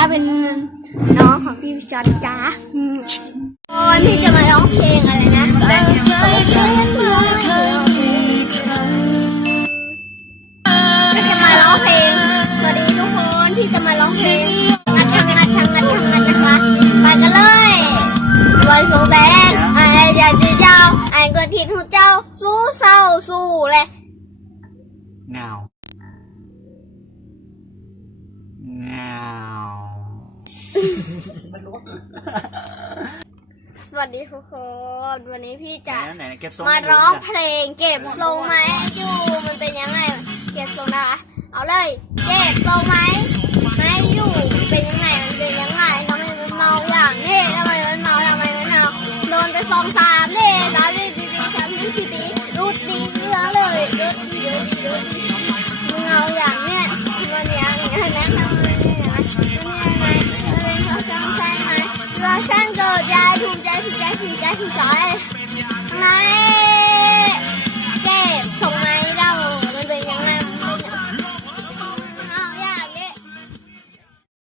าเป็นน้องของพี่จอนจ้าอืมวันพี่จะมาร้องเพลงอะไรนะก็จะมาร้องเพลง สวัสดีทุกคนที่จะมาร้องเพลงงัดทางงัดทางงัดทางงัดนะคะไปกันเลยวันสงแดงไอ้อยากจะเจ้าไอ้ก็ทิดของเจ้า สู้เศร้าสู้เลยเงาเงา สวัสดีทุกคนวันนี้พี่จะไหนไหนเก็บทรงมาร้องเพลงเก็บทรงไหมอยู่มันเป็นยังไง เก็บทรงนะคะเอาเลย เก็บทรงไหมไม่อยู่มันเป็นยังไงมันเป็นยังไงทำไมมันเมาอย่างนี้ทำไมมันเมาทำไมมันเมาโดนไปสองสามนี่สามสี่สี่สี่สามสี่สี่สี่รูดดีเรือเลยรูดดีรูดดี ช่ไหมเพราะฉันเ